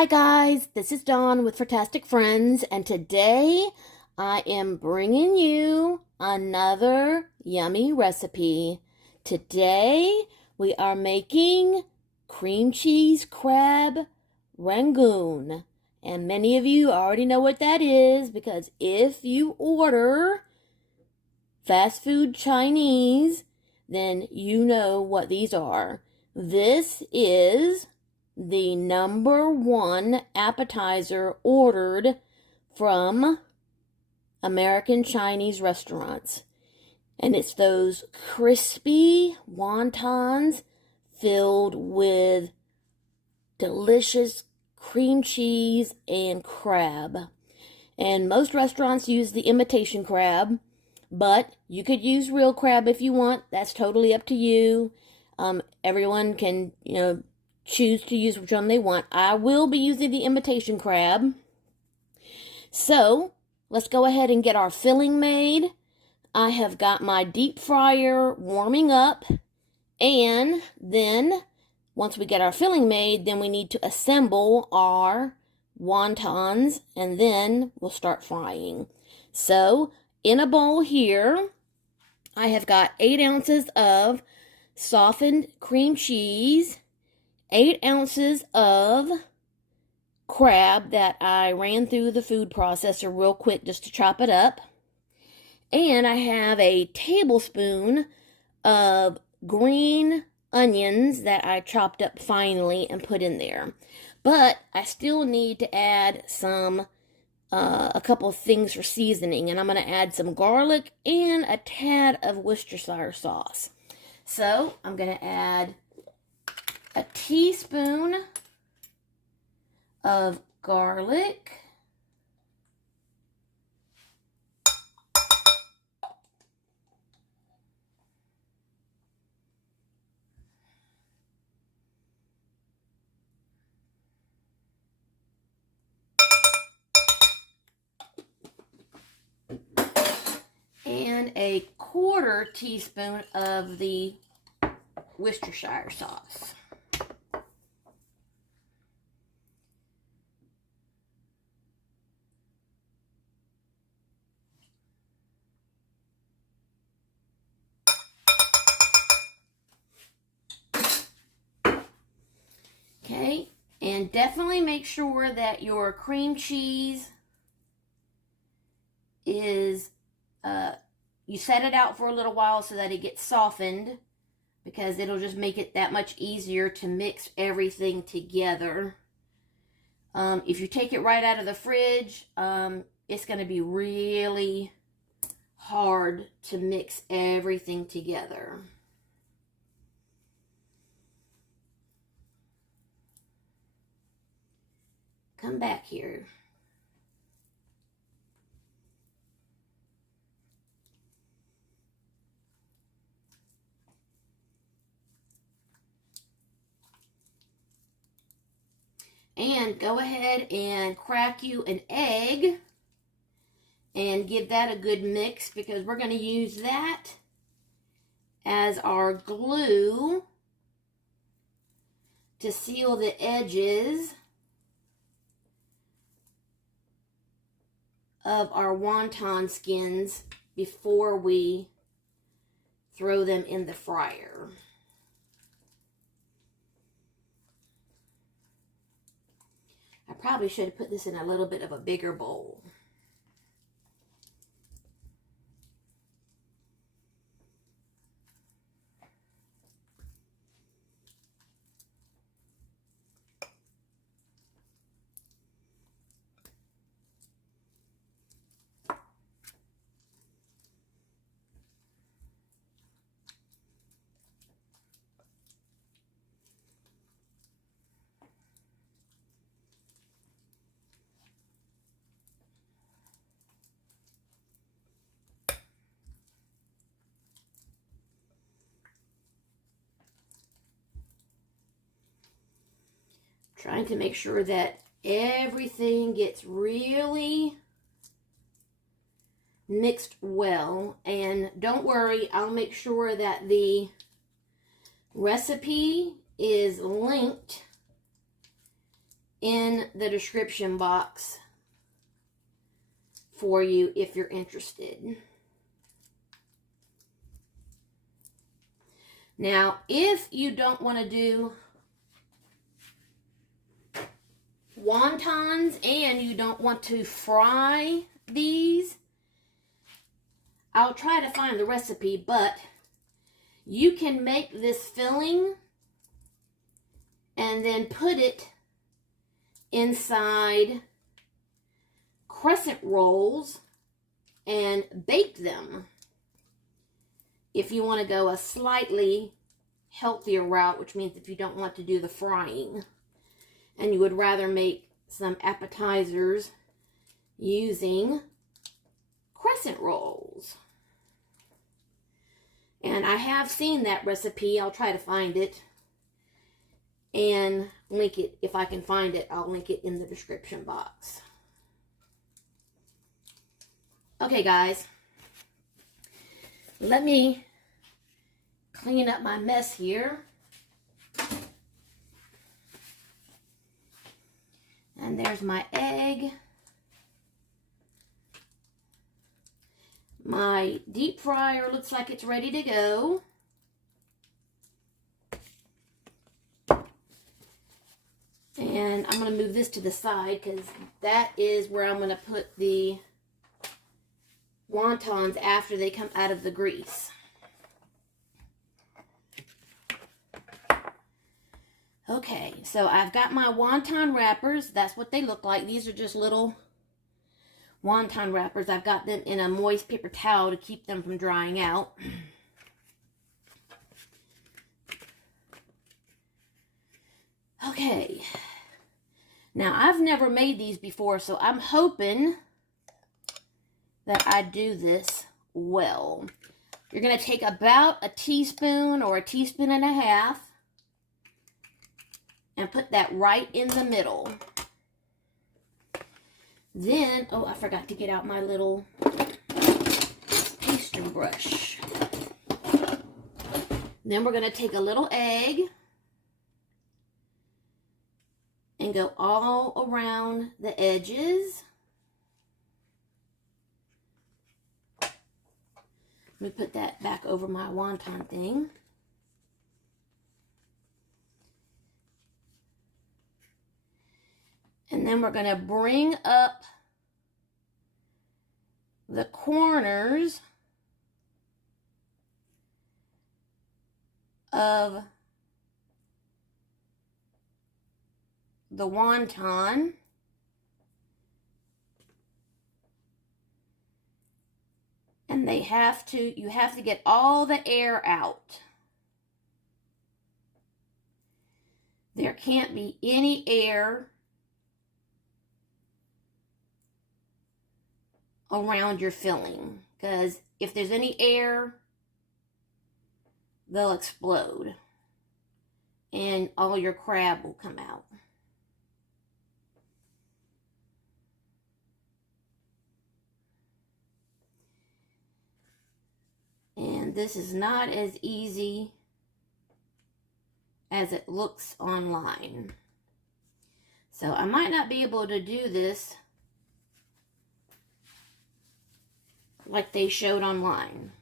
Hi guys, this is Dawn with Furtastic Friends, and today I am bringing you another yummy recipe. Today we are making cream cheese crab rangoon, and many of you already know what that is because if you order fast food Chinese, then you know what these are. This is the #1 appetizer ordered from American Chinese restaurants. And it's those crispy wontons filled with delicious cream cheese and crab. And most restaurants use the imitation crab, but you could use real crab if you want. That's totally up to you. Everyone can, choose to use which one they want. I will be using the imitation crab. So, let's go ahead and get our filling made. I have got my deep fryer warming up. And then, once we get our filling made, then we need to assemble our wontons. And then we'll start frying. So, in a bowl here, I have got 8 ounces of softened cream cheese, 8 ounces of crab that I ran through the food processor real quick just to chop it up. And I have a tablespoon of green onions that I chopped up finely and put in there. But I still need to add a couple of things for seasoning. And I'm going to add some garlic and a tad of Worcestershire sauce. So I'm going to add a teaspoon of garlic, and a 1/4 teaspoon of the Worcestershire sauce. Okay, and definitely make sure that your cream cheese is, you set it out for a little while so that it gets softened, because it'll just make it that much easier to mix everything together. If you take it right out of the fridge, it's going to be really hard to mix everything together. Come back here. And go ahead and crack you an egg and give that a good mix, because we're going to use that as our glue to seal the edges of our wonton skins before we throw them in the fryer. I probably should have put this in a little bit of a bigger bowl. Trying to make sure that everything gets really mixed well. And don't worry, I'll make sure that the recipe is linked in the description box for you if you're interested. Now, if you don't want to do wontons and you don't want to fry these, I'll try to find the recipe, but you can make this filling and then put it inside crescent rolls and bake them. If you want to go a slightly healthier route, which means if you don't want to do the frying and you would rather make some appetizers using crescent rolls. And I have seen that recipe. I'll try to find it and link it. If I can find it, I'll link it in the description box. Okay, guys. Let me clean up my mess here. And there's my egg. My deep fryer looks like it's ready to go. And I'm going to move this to the side because that is where I'm going to put the wontons after they come out of the grease. Okay, so I've got my wonton wrappers. That's what they look like. These are just little wonton wrappers. I've got them in a moist paper towel to keep them from drying out. Okay, now I've never made these before, so I'm hoping that I do this well. You're going to take about a teaspoon or a teaspoon and a half and put that right in the middle. Then, oh, I forgot to get out my little pastry brush. Then we're going to take a little egg and go all around the edges. Let me put that back over my wonton thing. And then we're going to bring up the corners of the wonton. And you have to get all the air out. There can't be any air around your filling, because if there's any air, they'll explode and all your crab will come out. And this is not as easy as it looks online. So I might not be able to do this like they showed online.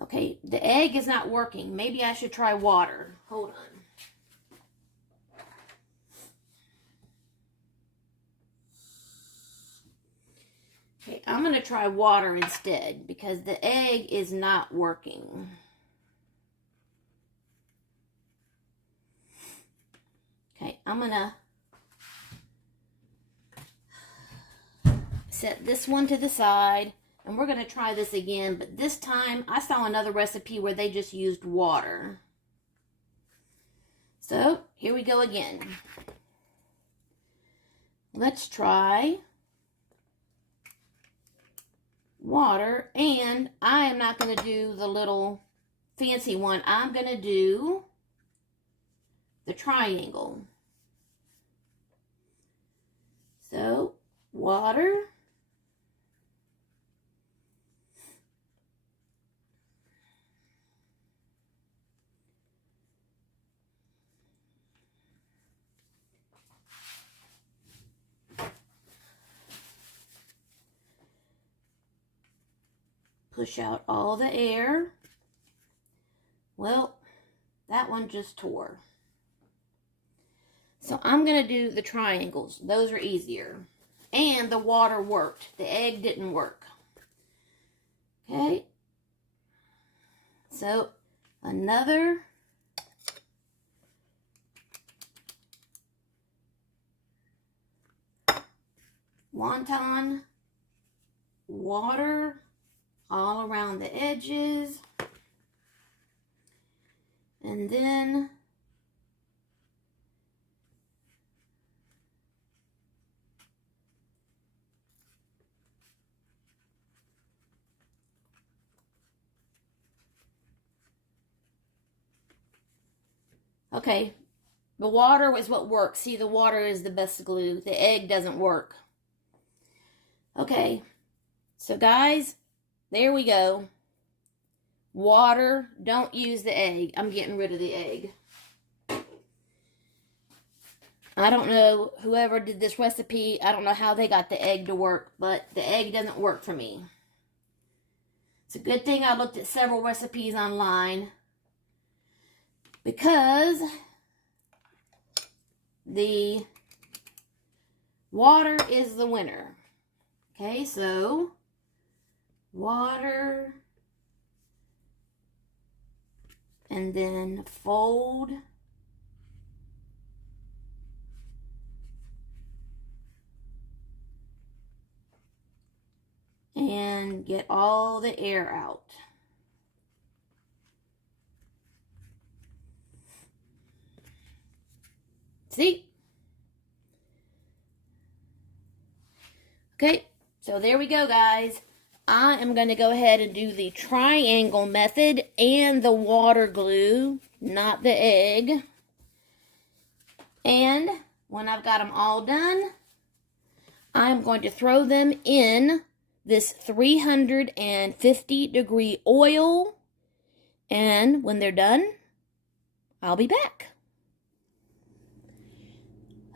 Okay, the egg is not working. Maybe I should try water. Hold on. Okay, I'm going to try water instead because the egg is not working. Okay, I'm going to set this one to the side, and we're going to try this again, but this time I saw another recipe where they just used water. So here we go again. Let's try water, and I am not going to do the little fancy one. I'm going to do the triangle. So water, push out all the air. Well, that one just tore. So I'm going to do the triangles. Those are easier. And the water worked. The egg didn't work. Okay. So another wonton water all around the edges. And then okay, the water is what works. See, the water is the best glue. The egg doesn't work. Okay, so guys, there we go. Water, don't use the egg. I'm getting rid of the egg. I don't know, whoever did this recipe, I don't know how they got the egg to work, but the egg doesn't work for me. It's a good thing I looked at several recipes online, because the water is the winner. Okay, so water, and then fold, and get all the air out. See? Okay, so there we go, guys. I am going to go ahead and do the triangle method and the water glue, not the egg. And when I've got them all done, I'm going to throw them in this 350-degree oil. And when they're done, I'll be back.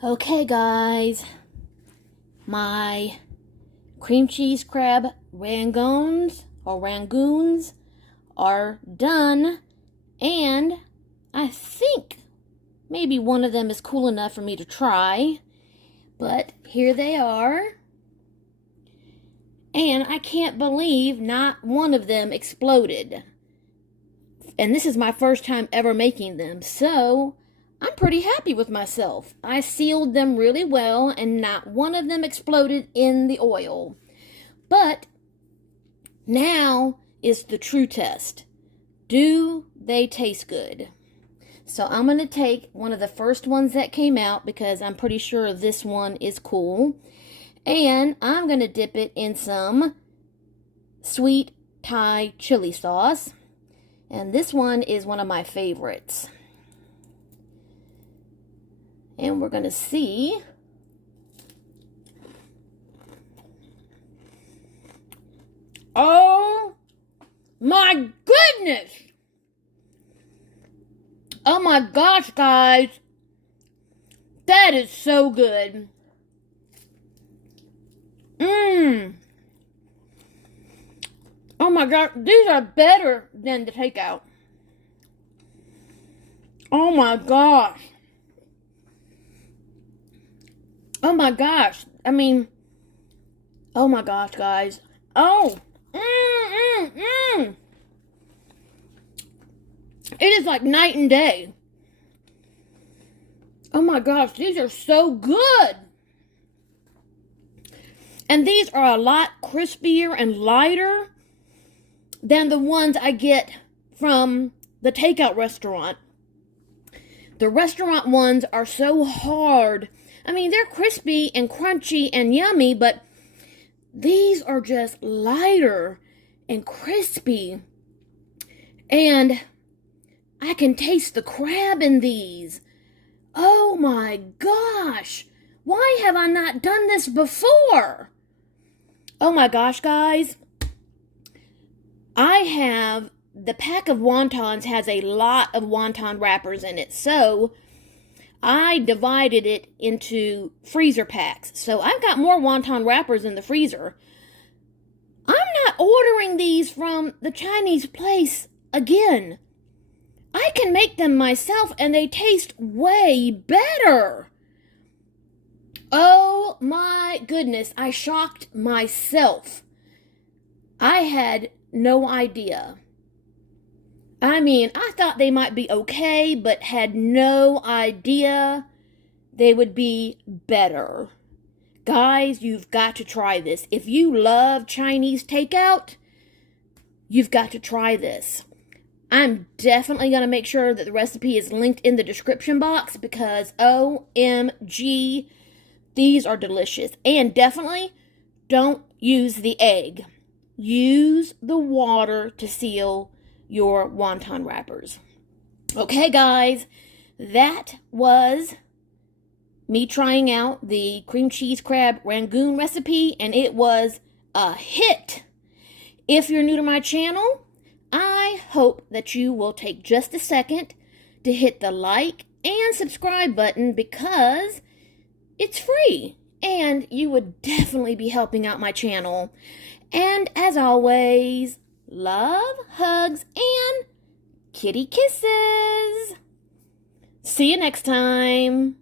Okay, guys. My cream cheese crab rangoons are done, and I think maybe one of them is cool enough for me to try, but here they are, and I can't believe not one of them exploded, and this is my first time ever making them, so I'm pretty happy with myself. I sealed them really well, and not one of them exploded in the oil. But now is the true test. Do they taste good? So I'm going to take one of the first ones that came out, because I'm pretty sure this one is cool. And I'm going to dip it in some sweet Thai chili sauce. And this one is one of my favorites. And we're going to see. Oh my goodness! Oh my gosh, guys! That is so good. Oh my god, these are better than the takeout. Oh my gosh. Oh my gosh. I mean, oh my gosh, guys. Oh. It is like night and day. Oh my gosh, these are so good. And these are a lot crispier and lighter than the ones I get from the takeout restaurant. The restaurant ones are so hard. I mean, they're crispy and crunchy and yummy, but these are just lighter and crispy. And I can taste the crab in these. Oh my gosh. Why have I not done this before? Oh my gosh, guys. I have, the pack of wontons has a lot of wonton wrappers in it. So I divided it into freezer packs. So I've got more wonton wrappers in the freezer. I'm not ordering these from the Chinese place again. I can make them myself and they taste way better. Oh my goodness, I shocked myself. I had no idea. I mean, I thought they might be okay, but had no idea they would be better. Guys, you've got to try this. If you love Chinese takeout, you've got to try this. I'm definitely going to make sure that the recipe is linked in the description box because OMG, these are delicious. And definitely don't use the egg. Use the water to seal your wonton wrappers. Okay, guys, that was me trying out the cream cheese crab rangoon recipe, and it was a hit. If you're new to my channel, I hope that you will take just a second to hit the like and subscribe button because it's free and you would definitely be helping out my channel. And as always, love, hugs, and kitty kisses. See you next time.